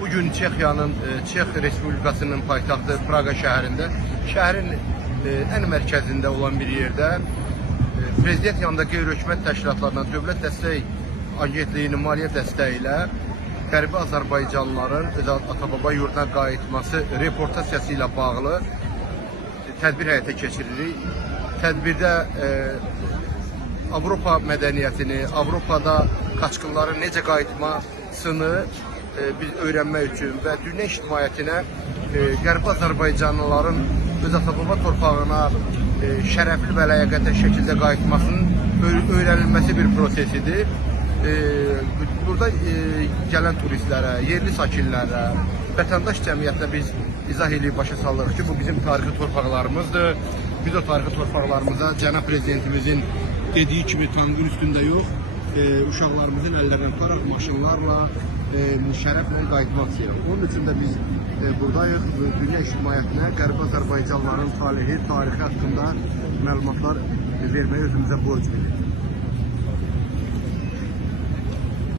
Bugün Çexiyanın, Çex Respublikasının paytaxtı Praqa şəhərində, şəhərin ən mərkəzində olan bir yerdə Prezident yanında qeyri-hökumət təşkilatlarından Dövlət Dəstək Agentliyinin maliyyə dəstəyi ilə Qərbi Azərbaycanlıların öz ata-baba yurduna qayıtması reportasiyası ilə bağlı tədbir həyata keçiririk. Tədbirdə Avropa mədəniyyətini, Avropada qaçqınların necə qayıtmasını biz öyrənmək üçün və dünya ictimaiyyətinə Qərbi Azərbaycanlıların öz ata-baba torpağına şərəfli və ləyaqətli şəkildə qayıtmasının öyrənilməsi bir prosesidir. Burada gələn turistlərə, yerli sakinlərə, vətəndaş cəmiyyətinə biz izah edib başa salırıq ki, bu bizim tarixi torpaqlarımızdır. Biz o tarixi torpaqlarımıza Cənab Prezidentimizin dediyi kimi tankın üstündə yox, uşaqlarımızın əllərindən tutaraq maşınlarla, şərəflə qayıtmaq istəyirəm. Onun üçün də biz buradayıq. Dünya ictimaiyyətinə Qərbi Azərbaycanlıların tarixi haqqında məlumatlar verməyi özümüzə borc bilirik.